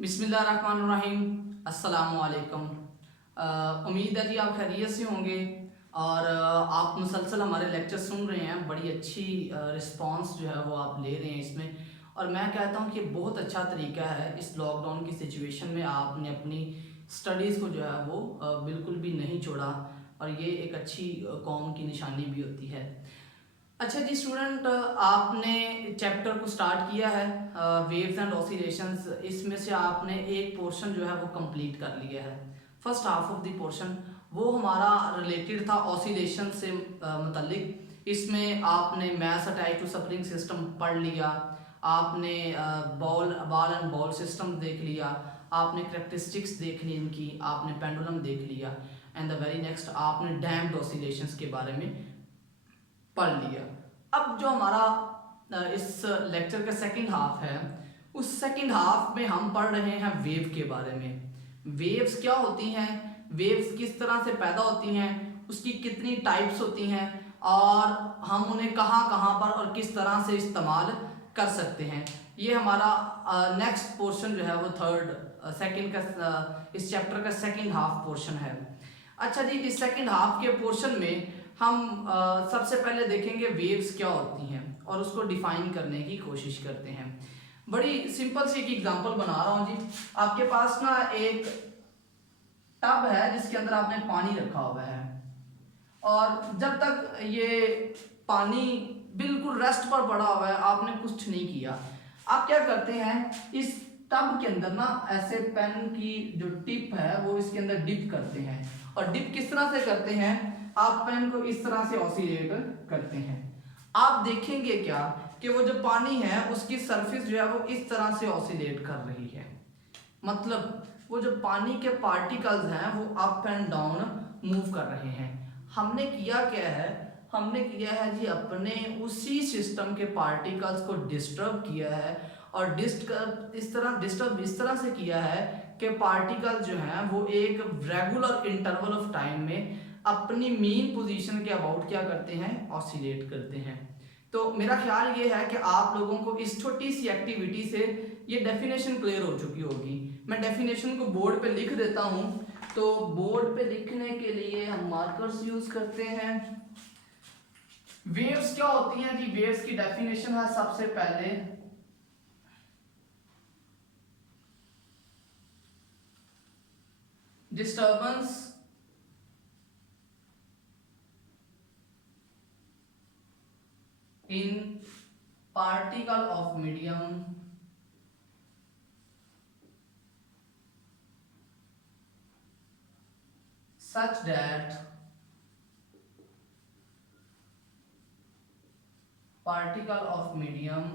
बिस्मिल्लाहिर्रहमानिर्रहीम। अस्सलामुअलैकुम। उम्मीद है जी आप खैरियत से होंगे और आप मुसलसल हमारे लेक्चर सुन रहे हैं। बड़ी अच्छी रिस्पांस जो है वो आप ले रहे हैं इसमें, और मैं कहता हूँ कि बहुत अच्छा तरीका है। इस लॉकडाउन की सिचुएशन में आपने अपनी स्टडीज़ को जो है वो बिल्कुल भी नहीं छोड़ा, और ये एक अच्छी कौम की निशानी भी होती है। अच्छा जी स्टूडेंट, आपने चैप्टर को स्टार्ट किया है वेव्स एंड ऑसिलेशंस। इसमें से आपने एक पोर्शन जो है वो कंप्लीट कर लिया है। First half of the portion वो हमारा रिलेटेड था ऑसिलेशन से मुतल्लिक। इसमें आपने mass attach to spring system पढ़ लिया, आपने बॉल एंड बॉल सिस्टम देख लिया, आपने करेक्टरिस्टिक्स देख ली इनकी, आपने पेंडुलम देख लिया, एंड द वेरी नेक्स्ट आपने डैम्प्ड ऑसिलेशंस के बारे में पढ़ लिया। अब जो हमारा इस लेक्चर का सेकंड हाफ है, उस सेकंड हाफ में हम पढ़ रहे हैं वेव के बारे में। वेव्स क्या होती हैं, वेव्स किस तरह से पैदा होती हैं, उसकी कितनी टाइप्स होती हैं, और हम उन्हें कहाँ कहाँ पर और किस तरह से इस्तेमाल कर सकते हैं। ये हमारा नेक्स्ट पोर्शन जो है वो थर्ड सेकंड का इस चैप्टर का सेकंड हाफ पोर्शन है। अच्छा जी, इस सेकंड हाफ के पोर्शन में हम सबसे पहले देखेंगे वेव्स क्या होती हैं और उसको डिफाइन करने की कोशिश करते हैं। बड़ी सिंपल सी एक एग्जांपल बना रहा हूँ जी। आपके पास ना एक टब है जिसके अंदर आपने पानी रखा हुआ है, और जब तक ये पानी बिल्कुल रेस्ट पर पड़ा हुआ है, आपने कुछ नहीं किया। आप क्या करते हैं, इस टब के अंदर ना ऐसे पेन की जो टिप है वो इसके अंदर डिप करते हैं, और डिप किस तरह से करते हैं, आप पेन को इस तरह से ऑसिलेट करते हैं। आप देखेंगे क्या कि वो जो पानी है उसकी सरफेस जो है वो इस तरह से ऑसिलेट कर रही है। मतलब वो जो पानी के पार्टिकल्स हैं वो अप एंड डाउन मूव कर रहे हैं। हमने किया क्या है, हमने किया है जी अपने उसी सिस्टम के पार्टिकल्स को डिस्टर्ब किया है, और डिस्टर्ब इस तरह से किया है कि पार्टिकल जो हैं वो एक रेगुलर इंटरवल ऑफ टाइम में अपनी मीन पोजीशन के अबाउट क्या करते हैं, ऑसिलेट करते हैं। तो मेरा ख्याल ये है कि आप लोगों को इस छोटी सी एक्टिविटी से ये डेफिनेशन क्लियर हो चुकी होगी। मैं डेफिनेशन को बोर्ड पे लिख देता हूं। तो बोर्ड पे लिखने के लिए हम मार्कर्स यूज करते हैं। वेव्स क्या होती हैं जी, वेव्स की डेफिनेशन है सबसे पहले disturbance in particle of medium such that particle of medium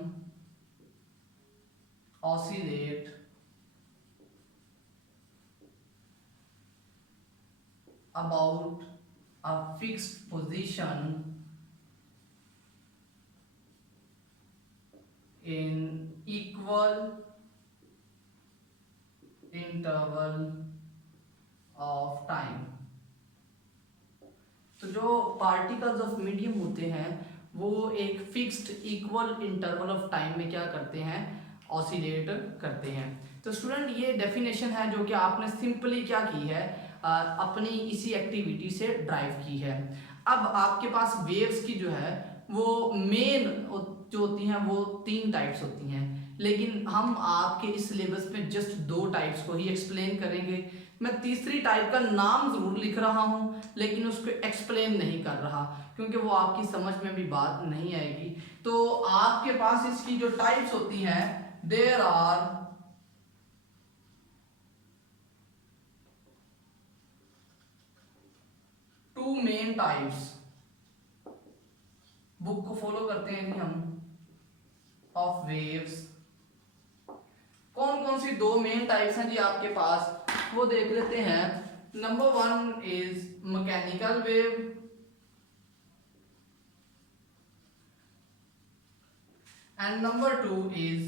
oscillate about a fixed position in equal interval of time। तो जो पार्टिकल्स ऑफ मीडियम होते हैं वो एक fixed equal interval of time में क्या करते हैं, ऑसिलेट करते हैं। तो स्टूडेंट ये डेफिनेशन है जो कि आपने सिंपली क्या की है, अपनी इसी एक्टिविटी से ड्राइव की है। अब आपके पास वेव्स की जो है वो मेन जो होती हैं वो 3 टाइप्स होती हैं, लेकिन हम आपके इस सिलेबस में जस्ट 2 टाइप्स को ही एक्सप्लेन करेंगे। मैं तीसरी टाइप का नाम जरूर लिख रहा हूं लेकिन उसको एक्सप्लेन नहीं कर रहा, क्योंकि वो आपकी समझ में भी बात नहीं आएगी। तो आपके पास इसकी जो टाइप्स होती हैं, there are 2 main types. Book को फॉलो करते हैं जी हम, ऑफ वेव्स। कौन कौन सी 2 मेन टाइप्स हैं जी आपके पास, वो देख लेते हैं। Number 1 is mechanical wave, and number 2 is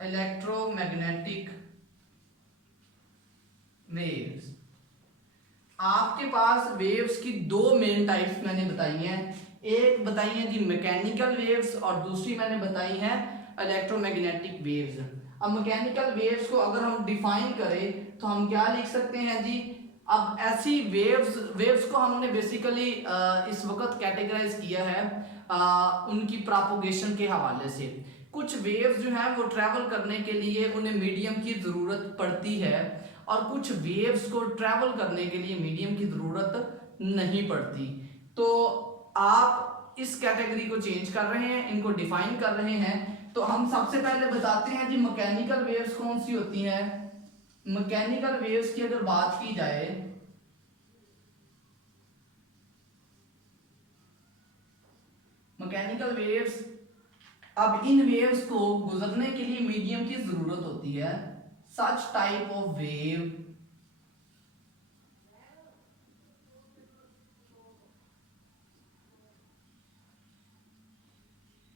electromagnetic waves। आपके पास वेव्स की 2 मेन टाइप्स मैंने बताई हैं। एक बताई है जी मैकेनिकल वेव्स और दूसरी मैंने बताई है इलेक्ट्रोमैग्नेटिक वेव्स। अब मैकेनिकल वेव्स को अगर हम डिफाइन करें तो हम क्या लिख सकते हैं जी, अब ऐसी वेव्स को हमने बेसिकली इस वक्त कैटेगराइज किया है उनकी प्रोपगेशन के हवाले से। कुछ वेव्स जो हैं वो ट्रैवल करने के लिए उन्हें मीडियम की ज़रूरत पड़ती है और कुछ वेव्स को ट्रैवल करने के लिए मीडियम की ज़रूरत नहीं पड़ती। तो आप इस कैटेगरी को चेंज कर रहे हैं, इनको डिफाइन कर रहे हैं। तो हम सबसे पहले बताते हैं जी मैकेनिकल वेव्स कौन सी होती हैं। मैकेनिकल वेव्स की अगर बात की जाए, मैकेनिकल वेव्स, अब इन वेव्स को गुजरने के लिए मीडियम की जरूरत होती है। सच type of wave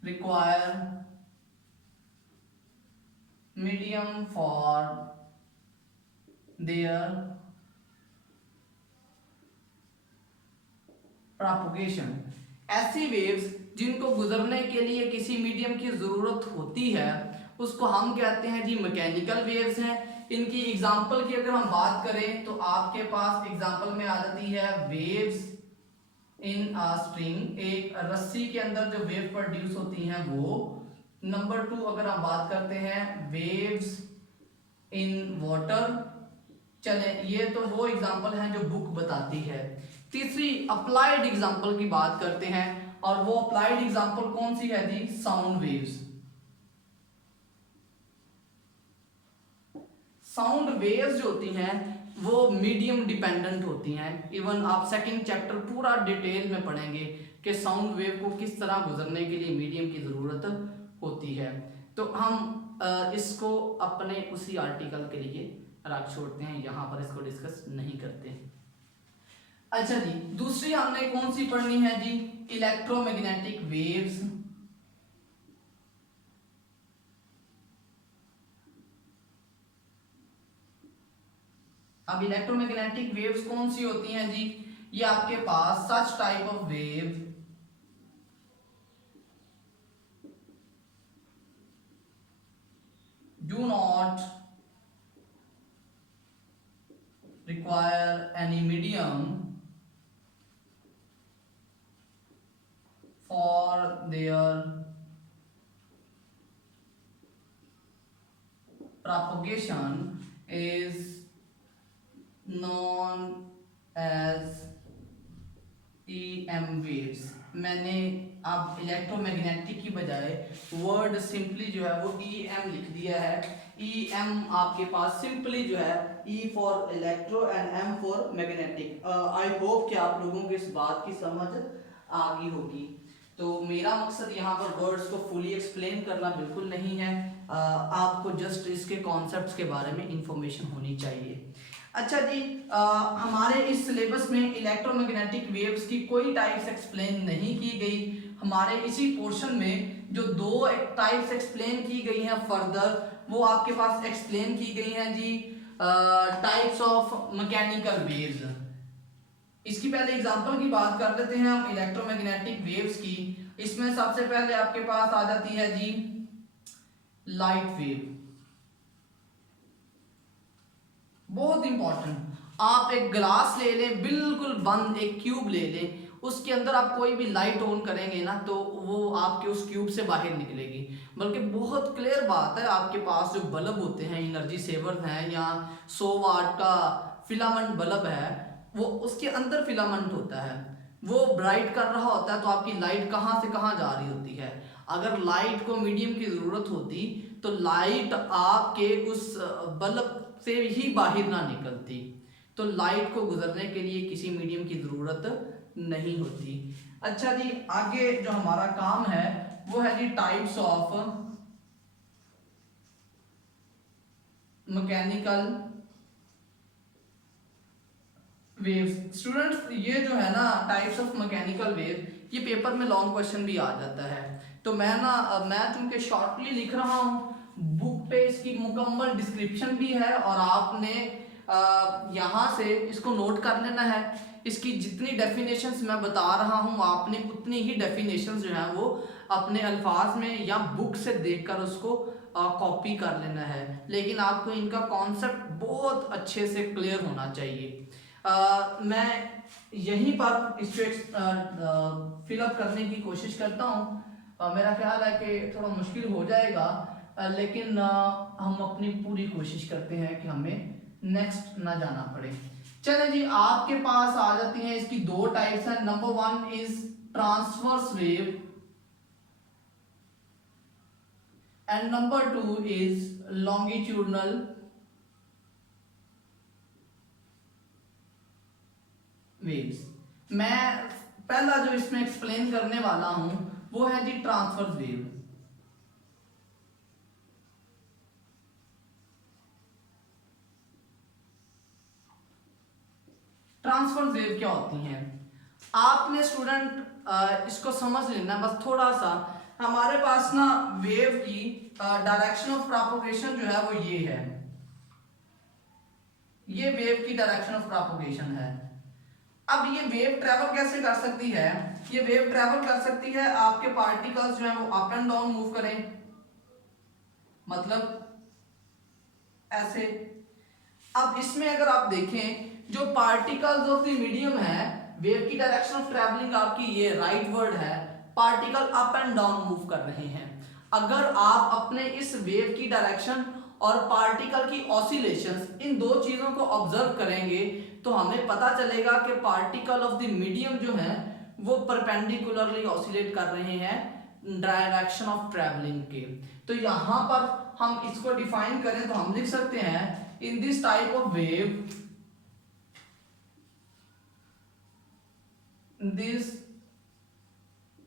require medium for their propagation. ऐसी वेव्स जिनको गुजरने के लिए किसी मीडियम की जरूरत होती है उसको हम कहते हैं जी मैकेनिकल वेव्स हैं। इनकी एग्जांपल की अगर हम बात करें तो आपके पास एग्जांपल में आ जाती है वेव्स इन अ स्ट्रिंग, एक रस्सी के अंदर जो वेव प्रोड्यूस होती हैं वो। नंबर 2 अगर हम बात करते हैं वेव्स इन वाटर, चले ये तो वो एग्जांपल हैं जो बुक बताती है। तीसरी अप्लाइड एग्जांपल की बात करते हैं और वो अप्लाइड एग्जांपल कौन सी है जी, साउंड वेव्स। साउंड वेव्स जो होती हैं वो मीडियम डिपेंडेंट होती हैं। इवन आप सेकंड चैप्टर पूरा डिटेल में पढ़ेंगे कि साउंड वेव को किस तरह गुजरने के लिए मीडियम की ज़रूरत होती है। तो हम इसको अपने उसी आर्टिकल के लिए रख छोड़ते हैं, यहाँ पर इसको डिस्कस नहीं करते। अच्छा जी, दूसरी हमने कौन सी पढ़नी है जी, इलेक्ट्रोमैग्नेटिक वेव्स। अब इलेक्ट्रोमैग्नेटिक वेव्स कौन सी होती हैं जी, ये आपके पास such type of wave do not require any medium for their propagation is known as EM waves। मैंने अब इलेक्ट्रोमैग्नेटिक की बजाय वर्ड सिंपली जो है वो EM लिख दिया है। EM आपके पास सिंपली जो है E for electro and M for magnetic. I hope कि आप लोगों को इस बात की समझ आ गई होगी। तो मेरा मकसद यहाँ पर वर्ड्स को फुली एक्सप्लेन करना बिल्कुल नहीं है, आपको जस्ट इसके कॉन्सेप्ट्स के बारे में इंफॉर्मेशन होनी चाहिए। अच्छा जी, हमारे इस सिलेबस में इलेक्ट्रोमैग्नेटिक वेव्स की कोई टाइप्स एक्सप्लेन नहीं की गई। हमारे इसी पोर्शन में जो 2 टाइप्स एक्सप्लेन की गई हैं फर्दर, वो आपके पास एक्सप्लेन की गई हैं जी टाइप्स ऑफ मैकेनिकल वेव्स। इसकी पहले एग्जांपल की बात कर लेते हैं हम इलेक्ट्रोमैग्नेटिक वेव्स की। इसमें सबसे पहले आपके पास आ जाती है जी लाइट वेव। बहुत इंपॉर्टेंट, आप एक ग्लास ले लें बिल्कुल बंद, एक क्यूब ले लें, उसके अंदर आप कोई भी लाइट ऑन करेंगे ना तो वो आपके उस क्यूब से बाहर निकलेगी। बल्कि बहुत क्लियर बात है, आपके पास जो बल्ब होते हैं एनर्जी सेवर हैं या 100 वाट का फिलामेंट बल्ब है, वो उसके अंदर फिलामेंट होता है, वो ब्राइट कर रहा होता है, तो आपकी लाइट कहाँ से कहाँ जा रही होती है। अगर लाइट को मीडियम की ज़रूरत होती तो लाइट आपके उस बल्ब से ही बाहर ना निकलती। तो लाइट को गुजरने के लिए किसी मीडियम की ज़रूरत नहीं होती। अच्छा जी, आगे जो हमारा काम है वो है जी types of mechanical waves. Students, ये जो है ना टाइप्स ऑफ मैकेनिकल वेव, ये पेपर में लॉन्ग क्वेश्चन भी आ जाता है। तो मैं चूंकि शॉर्टली लिख रहा हूँ, बुक पे इसकी मुकम्मल डिस्क्रिप्शन भी है और आपने यहाँ से इसको नोट कर लेना है। इसकी जितनी डेफिनेशंस मैं बता रहा हूँ आपने उतनी ही डेफिनेशंस जो है वो अपने अल्फाज में या बुक से देखकर उसको कॉपी कर लेना है, लेकिन आपको इनका कॉन्सेप्ट बहुत अच्छे से क्लियर होना चाहिए। मैं यहीं पर इसको फिलअप करने की कोशिश करता हूँ। मेरा ख्याल है कि थोड़ा मुश्किल हो जाएगा, लेकिन हम अपनी पूरी कोशिश करते हैं कि हमें नेक्स्ट ना जाना पड़े। चले जी, आपके पास आ जाती हैं, इसकी दो टाइप्स हैं। Number one is transverse wave and number two is longitudinal waves. मैं पहला जो इसमें एक्सप्लेन करने वाला हूं वो है जी ट्रांसवर्स वेव। ट्रांसवर्स वेव क्या होती हैं? आपने स्टूडेंट इसको समझ लेना बस थोड़ा सा। हमारे पास ना वेव की डायरेक्शन ऑफ प्रोपगेशन जो है वो ये है, ये वेव की डायरेक्शन ऑफ प्रोपगेशन है। अब ये वेव ट्रेवल कैसे कर सकती है? ये वेव ट्रेवल कर सकती है, आपके पार्टिकल्स जो है वो अप एंड डाउन मूव करें, मतलब ऐसे। अब इसमें अगर आप देखें, जो पार्टिकल्स ऑफ द मीडियम है, वेव की डायरेक्शन ऑफ ट्रैवलिंग आपकी ये राइट वर्ड है, particle up and down move कर रहे हैं। अगर आप अपने इस वेव की डायरेक्शन और पार्टिकल की ऑसिलेशंस, इन दो चीजों को ऑब्जर्व करेंगे तो हमें पता चलेगा कि पार्टिकल ऑफ द मीडियम जो है वो परपेंडिकुलरली ऑसिलेट कर रहे हैं डायरेक्शन ऑफ ट्रैवलिंग के। तो यहां पर हम इसको डिफाइन करें तो हम लिख सकते हैं, in this type of wave, this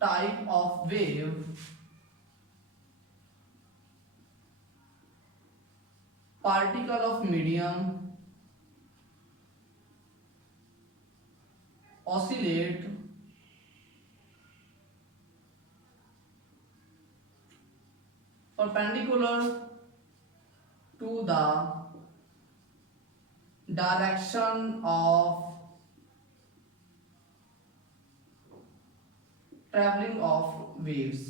type of wave, particle of medium oscillate perpendicular to the direction of traveling of waves।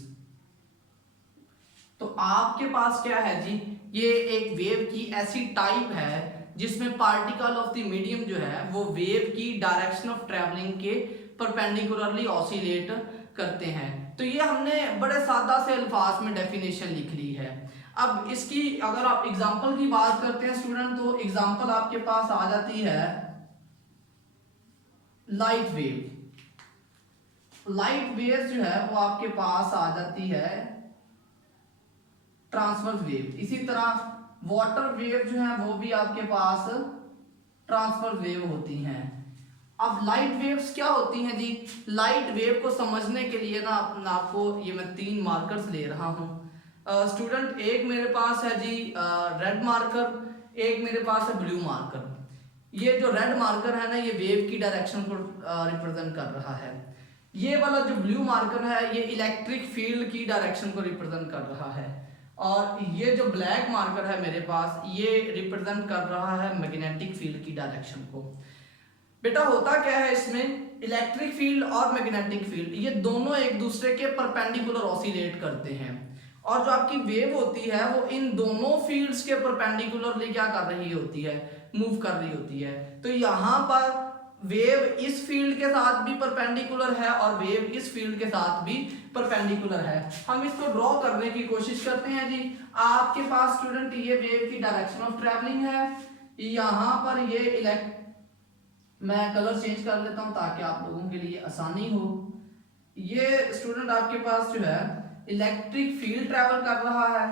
तो आपके पास क्या है जी, ये एक वेव की ऐसी टाइप है जिसमें पार्टिकल ऑफ द मीडियम जो है वो वेव की डायरेक्शन ऑफ ट्रैवलिंग के परपेंडिकुलरली ऑसिलेट करते हैं। तो ये हमने बड़े सादा से अल्फाज में डेफिनेशन लिख ली है। अब इसकी अगर आप एग्जांपल की बात करते हैं स्टूडेंट, तो एग्जांपल आपके पास आ जाती है लाइट वेव। लाइट वेव जो है वो आपके पास आ जाती है ट्रांसवर्स वेव। इसी तरह वाटर वेव जो है वो भी आपके पास ट्रांसवर्स वेव होती हैं। अब लाइट वेव्स क्या होती हैं जी? लाइट वेव को समझने के लिए ना आपको ये मैं 3 मार्कर्स ले रहा हूं स्टूडेंट। एक मेरे पास है जी रेड मार्कर, एक मेरे पास है ब्लू मार्कर। ये जो रेड मार्कर है ना, ये वेव की डायरेक्शन को रिप्रेजेंट कर रहा है। ये वाला जो ब्लू मार्कर है ये इलेक्ट्रिक फील्ड की डायरेक्शन को रिप्रेजेंट कर रहा है, और ये जो ब्लैक मार्कर है मेरे पास ये रिप्रेजेंट कर रहा है मैग्नेटिक फील्ड की डायरेक्शन को। बेटा होता क्या है इसमें, इलेक्ट्रिक फील्ड और मैग्नेटिक फील्ड ये दोनों एक दूसरे के परपेंडिकुलर ऑसिलेट करते हैं, और जो आपकी वेव होती है वो इन दोनों फील्ड्स के परपेंडिकुलरली क्या कर रही होती है, मूव कर रही होती है। तो यहाँ पर वेव इस फील्ड के साथ भी परपेंडिकुलर है और वेव इस फील्ड के साथ भी परपेंडिकुलर है। हम इसको ड्रॉ करने की कोशिश करते हैं जी। आपके पास स्टूडेंट ये वेव की डायरेक्शन ऑफ ट्रैवलिंग है, यहाँ पर ये मैं कलर चेंज कर लेता हूं ताकि आप लोगों के लिए आसानी हो। ये स्टूडेंट आपके पास जो है इलेक्ट्रिक फील्ड ट्रैवल कर रहा है,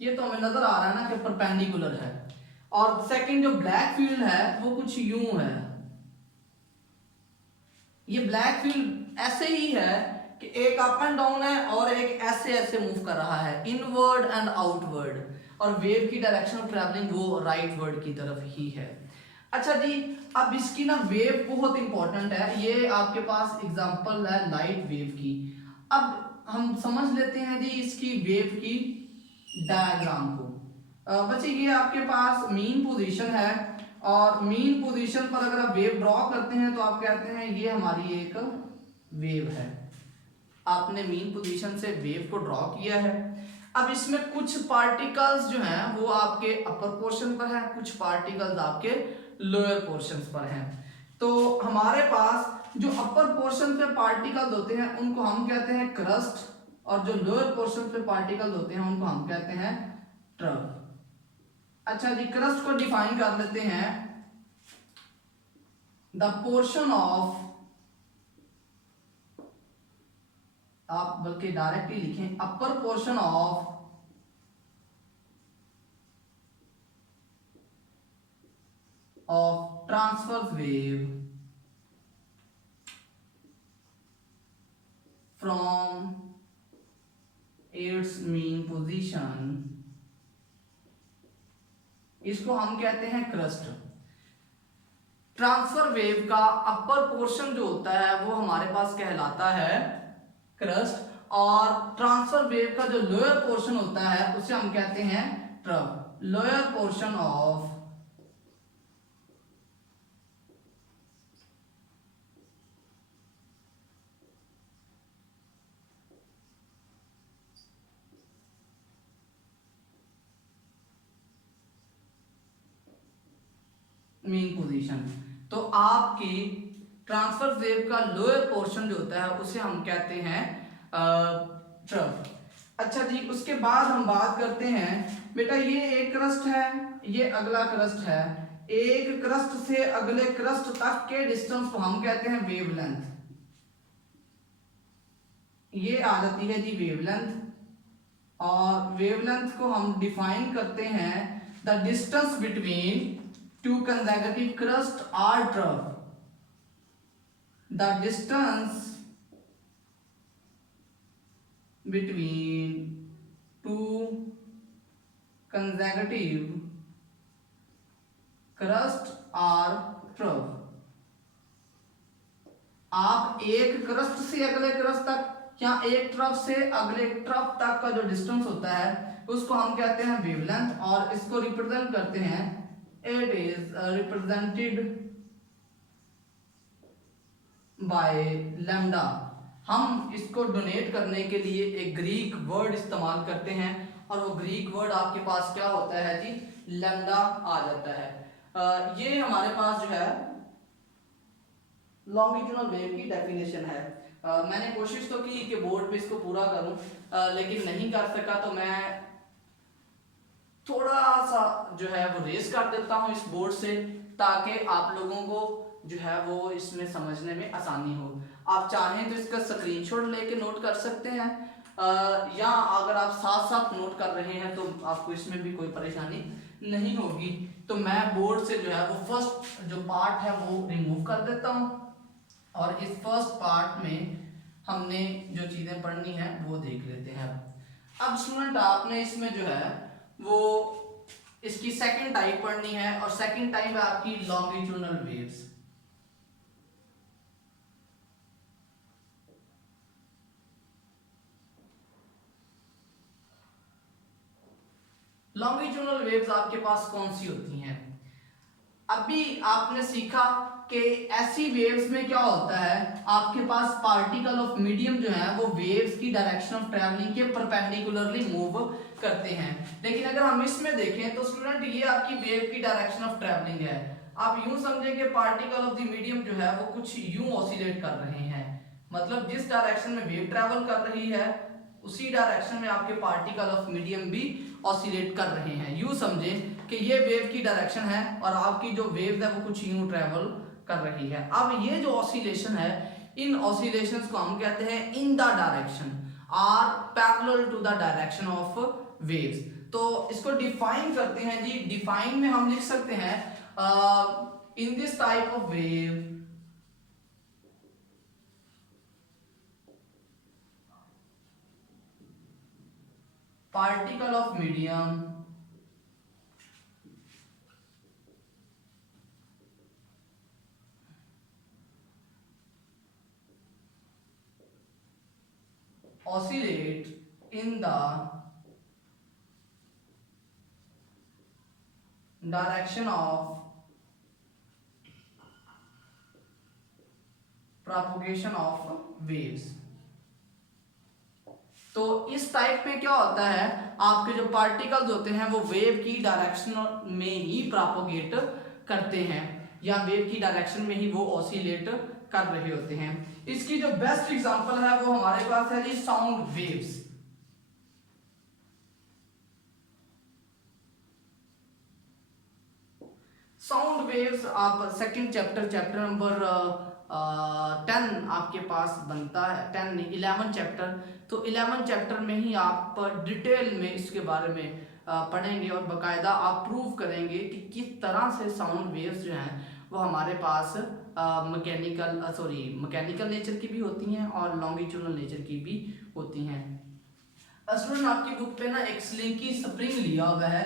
ये तो हमें नजर आ रहा है ना कि परपेंडिकुलर है। और सेकंड जो ब्लैक फील्ड है वो कुछ यूं है, ये ब्लैक फील्ड ऐसे ही है कि एक अप एंड डाउन है और एक ऐसे ऐसे मूव कर रहा है, इनवर्ड एंड आउटवर्ड, और वेव की डायरेक्शन ऑफ ट्रैवलिंग वो राइट वर्ड की तरफ ही है। अच्छा जी, अब इसकी ना वेव बहुत इंपॉर्टेंट है। ये आपके पास एग्जांपल है लाइट वेव की। अब हम समझ लेते हैं जी इसकी वेव की डायग्राम को। बच्चे ये आपके पास मीन पोजीशन है, और मीन पोजीशन पर अगर आप वेव ड्रॉ करते हैं तो आप कहते हैं ये हमारी एक वेव है। आपने मीन पोजीशन से वेव को ड्रॉ किया है। अब इसमें कुछ पार्टिकल्स जो हैं वो आपके अपर पोर्शन पर हैं, कुछ पार्टिकल्स आपके लोअर पोर्शन पर हैं। तो हमारे पास जो अपर पोर्शन पे पार्टिकल्स होते हैं उनको हम कहते हैं क्रस्ट, और जो लोअर पोर्शन पे पार्टिकल्स होते हैं उनको हम कहते हैं ट्रफ। अच्छा जी, क्रस्ट को डिफाइन कर लेते हैं, द पोर्शन ऑफ, आप बल्कि डायरेक्ट ही लिखें, upper portion of transverse wave from its mean position, इसको हम कहते हैं क्रस्ट। ट्रांसफर वेव का अपर पोर्शन जो होता है वो हमारे पास कहलाता है क्रस्ट, और ट्रांसफर वेव का जो लोअर पोर्शन होता है उसे हम कहते हैं trough. Lower portion of mean position, तो आपकी ट्रांसफर वेव का लोअर पोर्शन जो होता है उसे हम कहते हैं ट्रफ। अच्छा जी, उसके बाद हम बात करते हैं, बेटा ये एक क्रस्ट है, ये अगला क्रस्ट है, एक क्रस्ट से अगले क्रस्ट तक के डिस्टेंस को हम कहते हैं वेवलेंथ। ये आ जाती है जी वेवलेंथ, और वेवलेंथ को हम डिफाइन करते हैं the distance between two consecutive crust or trough, the distance between two consecutive crust or trough। आप एक क्रस्ट से अगले क्रस्ट तक या एक ट्रफ से अगले ट्रफ तक का जो डिस्टेंस होता है उसको हम कहते हैं वेवलेंथ, और इसको रिप्रेजेंट करते हैं, it is represented by lambda। हम इसको डोनेट करने के लिए एक ग्रीक वर्ड इस्तेमाल करते हैं, और वो ग्रीक वर्ड आपके पास क्या होता है जी, लैम्डा आ जाता है। ये हमारे पास जो है लॉन्गिट्यूडनल वेव की डेफिनेशन है। मैंने कोशिश तो की कि बोर्ड पे इसको पूरा करूं, लेकिन नहीं कर सका, तो मैं थोड़ा सा जो है वो रेस कर देता हूँ इस बोर्ड से, ताकि आप लोगों को जो है वो इसमें समझने में आसानी हो। आप चाहें तो इसका स्क्रीनशॉट लेके नोट कर सकते हैं, या अगर आप साथ साथ नोट कर रहे हैं तो आपको इसमें भी कोई परेशानी नहीं होगी। तो मैं बोर्ड से जो है वो फर्स्ट जो पार्ट है वो रिमूव कर देता हूँ, और इस फर्स्ट पार्ट में हमने जो चीज़ें पढ़नी है वो देख लेते हैं। अब स्टूडेंट आपने इसमें जो है वो इसकी सेकंड टाइप पढ़नी है, और सेकंड टाइप है आपकी लॉन्गिट्यूडनल वेव्स। लॉन्गिट्यूडनल वेव्स आपके पास कौन सी होती हैं? अभी आपने सीखा कि ऐसी वेव्स में क्या होता है, आपके पास पार्टिकल ऑफ मीडियम जो है वो वेव्स की डायरेक्शन ऑफ ट्रैवलिंग के परपेंडिकुलरली मूव करते हैं। लेकिन अगर हम इसमें देखें तो स्टूडेंट ये आपकी वेव की डायरेक्शन ऑफ ट्रैवलिंग है। आप यूं समझें कि पार्टिकल ऑफ द मीडियम जो है वो कुछ यूं ऑसिलेट कर रहे हैं, मतलब जिस डायरेक्शन में वेव ट्रैवल कर रही है उसी डायरेक्शन में आपके पार्टिकल ऑफ मीडियम भी ऑसिलेट कर रहे हैं। यूं समझें कि ये वेव की डायरेक्शन है और आपकी जो वेव है वो कुछ यूं ट्रैवल कर रही है। अब ये जो ऑसिलेशन है, इन ऑसिलेशंस को हम कहते हैं in the direction are parallel to the direction of waves. तो इसको डिफाइन करते हैं जी, डिफाइन में हम लिख सकते हैं in this type of wave particle of medium oscillate in the direction of propagation of waves। Type में क्या होता है, आपके जो पार्टिकल्स होते हैं वो वेव की डायरेक्शन में ही प्रोपोगेट करते हैं, या वेव की डायरेक्शन में ही वो ऑसिलेट कर रहे होते हैं। इसकी जो बेस्ट एग्जांपल है वो हमारे पास है जी साउंड वेव्स। साउंड वेव्स आप सेकंड चैप्टर नंबर 10 आपके पास बनता है, 10 नहीं 11 चैप्टर, तो 11 चैप्टर में ही आप डिटेल में इसके बारे में पढ़ेंगे और बकायदा आप प्रूव करेंगे कि किस तरह से साउंड वेव्स जो हैं वो हमारे पास मैकेनिकल नेचर की भी होती हैं और लॉन्गिट्यूडनल नेचर की भी होती हैं। स्टूडेंट आपकी बुक पे ना एक स्लिंकी स्प्रिंग लिया हुआ है।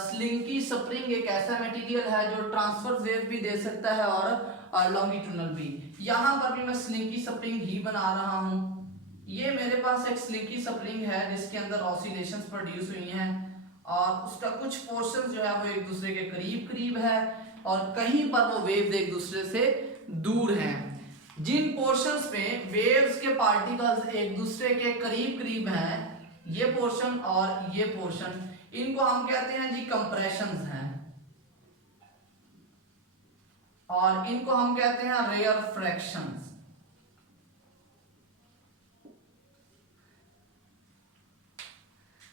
स्लिंकी स्प्रिंग एक ऐसा मटेरियल है जो ट्रांसवर्स वेव भी दे सकता है और लॉन्गिट्यूडनल भी। यहाँ पर भी मैं स्लिंकी स्प्रिंग ही बना रहा हूँ। ये मेरे पास एक स्लिंकी स्प्रिंग है जिसके अंदर ऑसिलेशंस प्रोड्यूस हुई हैं और उसका कुछ पोर्शन जो है वो एक दूसरे के करीब करीब है और कहीं पर वो वेव्स एक दूसरे से दूर हैं। जिन पोर्शंस में वेव्स के पार्टिकल्स एक दूसरे के करीब करीब हैं, ये पोर्शन और ये पोर्शन, इनको हम कहते हैं जी कंप्रेशंस हैं और इनको हम कहते हैं रेयर फ्रैक्शंस।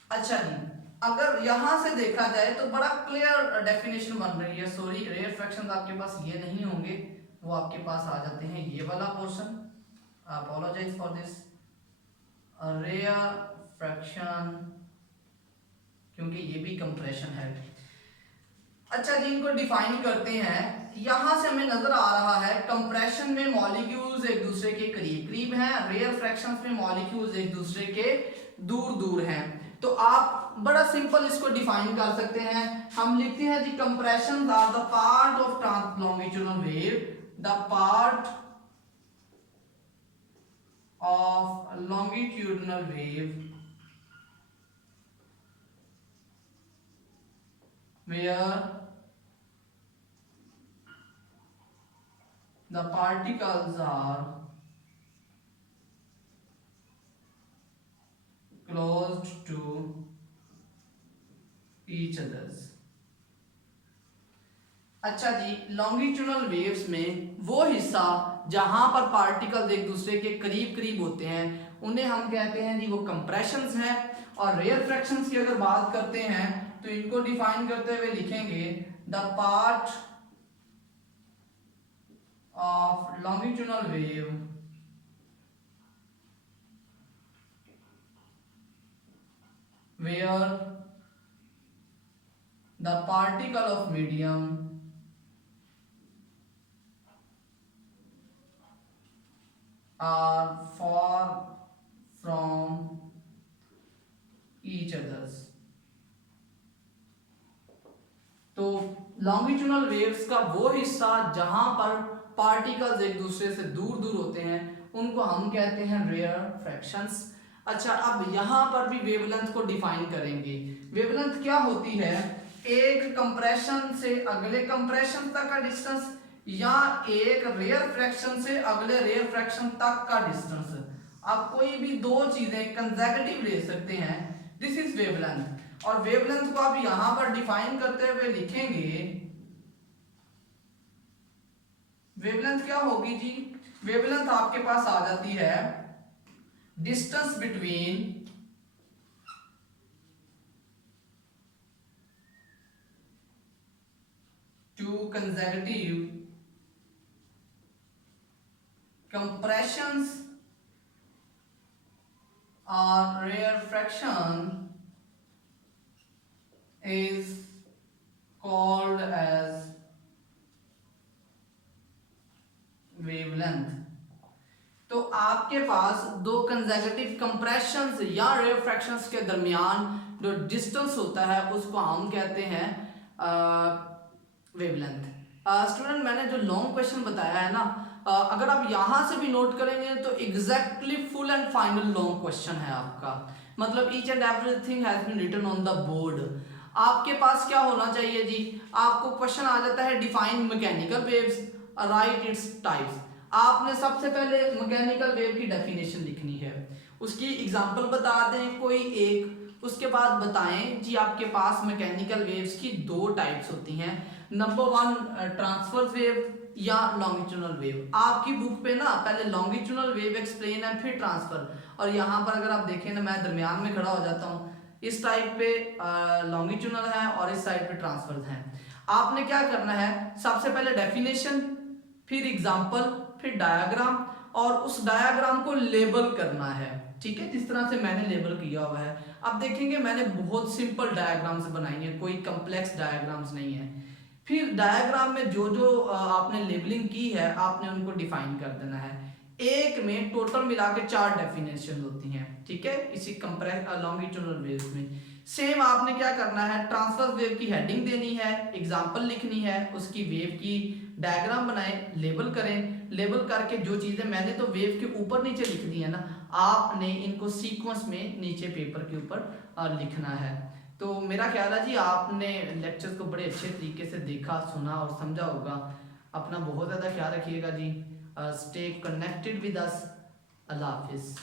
अच्छा जी, अगर यहां से देखा जाए तो बड़ा क्लियर डेफिनेशन बन रही है। सॉरी, रेयर फ्रैक्शंस आपके पास ये नहीं होंगे, वो आपके पास आ जाते हैं ये वाला portion. Apologise for this, rare fraction, क्योंकि ये भी कंप्रेशन है। अच्छा जी, इनको डिफाइन करते हैं। यहां से हमें नजर आ रहा है कंप्रेशन में मॉलिक्यूल्स एक दूसरे के करीब करीब हैं, रेयर फ्रैक्शंस में मॉलिक्यूल्स एक दूसरे के दूर दूर हैं। तो आप बड़ा सिंपल इसको डिफाइन कर सकते हैं। हम लिखते हैं जी compression are the part of longitudinal wave, the part of longitudinal wave where the particles are close to each others। अच्छा जी, लॉन्गिट्यूडनल वेव्स में वो हिस्सा जहां पर पार्टिकल्स एक दूसरे के करीब करीब होते हैं उन्हें हम कहते हैं जी वो कंप्रेशंस हैं। और रेयर फ्रैक्शंस की अगर बात करते हैं तो इनको डिफाइन करते हुए लिखेंगे the part of longitudinal wave where the particle of medium are far from each others। तो लॉन्गिट्यूडनल वेव्स का वो हिस्सा जहां पर पार्टिकल्स एक दूसरे से दूर दूर होते हैं उनको हम कहते हैं रेयर फ्रैक्शंस। अच्छा, अब यहां पर भी वेवलेंथ को डिफाइन करेंगे। वेवलेंथ क्या होती है? एक कंप्रेशन से अगले कंप्रेशन तक का डिस्टेंस या एक रेयर फ्रैक्शन से अगले रेयर फ्रैक्शन तक का डिस्टेंस। आप कोई भी दो चीजें कंसेक्यूटिव ले सकते हैं, दिस इज वेवलेंथ। और वेवलेंथ को आप यहां पर डिफाइन करते हुए लिखेंगे, वेवलेंथ क्या होगी जी? वेवलेंथ आपके पास आ जाती है distance between two consecutive compressions or rare fraction is called as wavelength। तो आपके पास दो कंसेक्यूटिव कंप्रेशंस या रेयर फ्रैक्शंस के दरमियान जो डिस्टेंस होता है उसको हम कहते हैं वेवलेंथ। स्टूडेंट, मैंने जो लॉन्ग क्वेश्चन बताया है ना, अगर आप यहां से भी नोट करेंगे तो exactly full and final long question है आपका। मतलब each and everything has been written on the board. आपके पास क्या होना चाहिए जी? आपको क्वेश्चन आ जाता है define mechanical waves, right its types. आपने सबसे पहले मैकेनिकल वेव की डेफिनेशन लिखनी है, उसकी एग्जांपल बता दें कोई एक, उसके बाद बताएं जी आपके पास मैकेनिकल वेव्स की दो टाइप्स होती हैं। नंबर वन ट्रांसवर्स वेव या लॉन्गिट्यूडनल वेव। आपकी बुक पे ना पहले लॉन्गिट्यूडनल वेव एक्सप्लेन है फिर ट्रांसफर, और यहाँ पर अगर आप देखें ना मैं दरमियान में खड़ा हो जाता हूँ। इस टाइप पे लॉन्गिट्यूडनल है और इस साइड पे ट्रांसफर है। आपने क्या करना है, सबसे पहले डेफिनेशन, फिर एग्जाम्पल, फिर डायग्राम, और उस डायग्राम को लेबल करना है। ठीक है, जिस तरह से मैंने लेबल किया हुआ है। अब देखेंगे मैंने बहुत सिंपल डायग्राम्स बनाई है, कोई कम्प्लेक्स डायग्राम्स नहीं है। फिर डायग्राम में जो जो आपने लेबलिंग की है आपने उनको डिफाइन कर देना है। एक में टोटल मिला के 4 डेफिनेशन होती हैं। ठीक है, इसी लॉन्गिट्यूडनल वेव्स में सेम आपने क्या करना है, ट्रांसवर्स वेव की हेडिंग देनी है, एग्जांपल लिखनी है, उसकी वेव की डायग्राम बनाए, लेबल करें, लेबल करके जो चीजें मैंने तो वेव के ऊपर नीचे लिख दी है ना, आपने इनको सीक्वेंस में नीचे पेपर के ऊपर लिखना है। तो मेरा ख्याल है जी आपने लेक्चर्स को बड़े अच्छे तरीके से देखा, सुना और समझा होगा। अपना बहुत ज़्यादा ख्याल रखिएगा जी। Stay connected with us. अल्लाह हाफिज़।